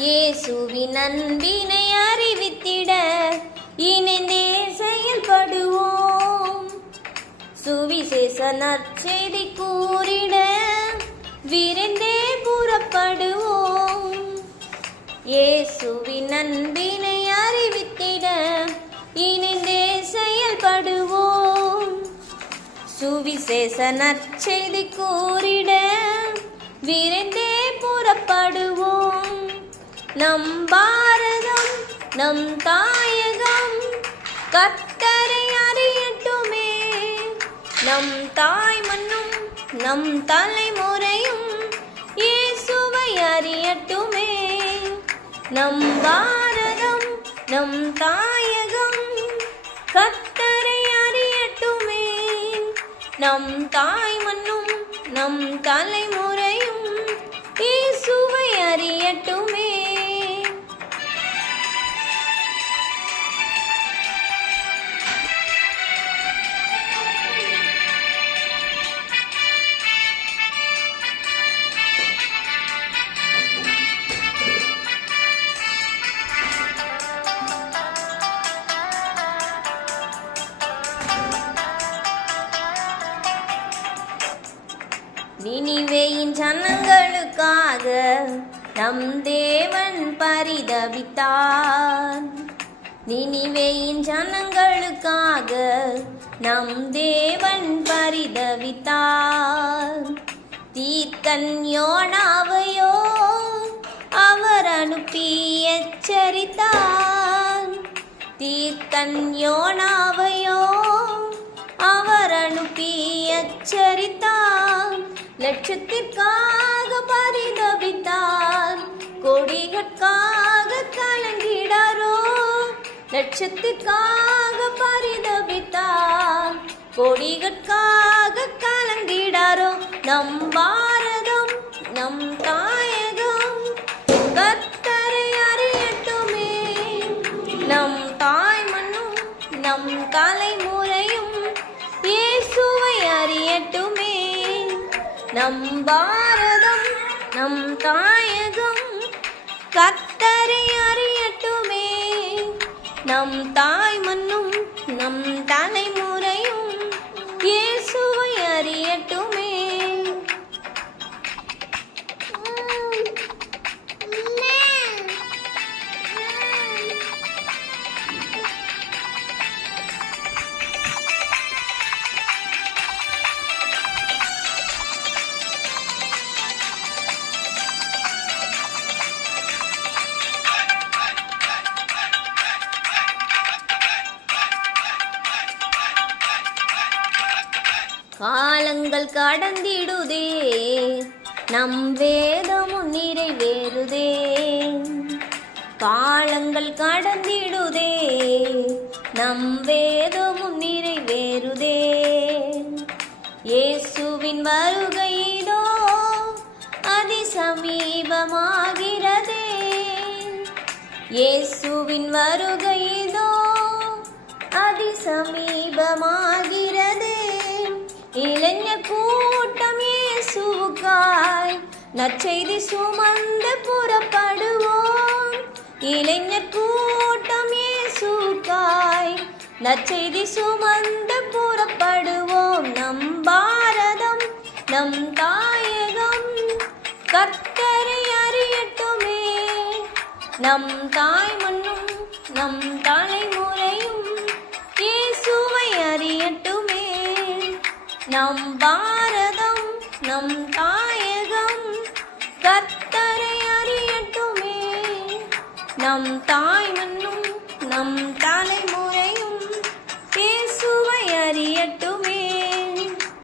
இயேசுவின் அன்பினை அறிவித்திட இணைந்தே செயல்படுவோம். சுவிசேஷ நற்செய்தி கூறிட விரைந்தே புறப்படுவோம். இயேசுவின் அன்பினை அறிவித்திட இணைந்தே செயல்படுவோம். சுவிசேஷ நற்செய்தி கூறிட விரைந்தே புறப்படுவோம். நம் பாரதம் நம் தாயகம் கர்த்தரை அறியட்டுமே. நம் தாய் மண்ணும் நம் தலைமுறையும் இயேசுவை அறியட்டுமே. நம் பாரதம் நம் தாயகம் கர்த்தரை அறியட்டுமே. நம் தாய் மண்ணும் நம் தலைமுறையும் இயேசுவை அறியட்டுமே. நினிவேயின் ஜனங்களுக்காக நம் தேவன் பரிதபித்தார். நினிவேயின் ஜனங்களுக்காக நம் தேவன் பரிதபித்தார். தீர்க்கன் யோனாவையோ அவர் அனுப்பி எச்சரித்தார். தீர்க்கன் யோனாவையோ அவர் அனுப்பி எச்சரித்தார். லட்சத்திற்காக பரிதபித்தார். கொடிகட்காக கலங்கிடாரோ. லட்சத்திற்காக பரிதபித்தார். கொடிகட்காக கலங்கிடாரோ. நம் பாரதம் நம் தாயகம் கர்த்தரை அறியட்டுமே. நம் தாய் மண்ணும் நம் தலைமுறையும் இயேசுவை அறியட்டுமே. நம் பாரதம் நம் தாயகம் கர்த்தரை அறியட்டுமே. நம் தாய் மண்ணும் நம் தலைமுறையும் இயேசுவை அறியட்டுமே. காலங்கள் கடந்திடுதே நம் வேதமும் நிறைவேறுதே. காலங்கள் கடந்திடுதே நம் வேதமும் நிறைவேறுதே. இயேசுவின் வருகையிலோ அதி சமீபமாகிறதே. இயேசுவின் வருகையிலோ அதி சமீபமாகிறதே. இளைஞர் கூட்டம் இயேசுவுக்காய் நற்செய்தி சுமந்து புறப்படுவோம். இளைஞர் கூட்டம் இயேசுவுக்காய் நற்செய்தி சுமந்து புறப்படுவோம். நம் பாரதம் நம் தாயகம் கர்த்தரை அறியட்டுமே. நம் தாய் மண்ணும் நம் தலைமுறையும் இயேசுவை அறியட்டுமே. நம் பாரதம் நம் தாயகம் கர்த்தரை அறியட்டுமே. நம் தாய் மண்ணும் நம் தலைமுறையும் இயேசுவை அறியட்டும்.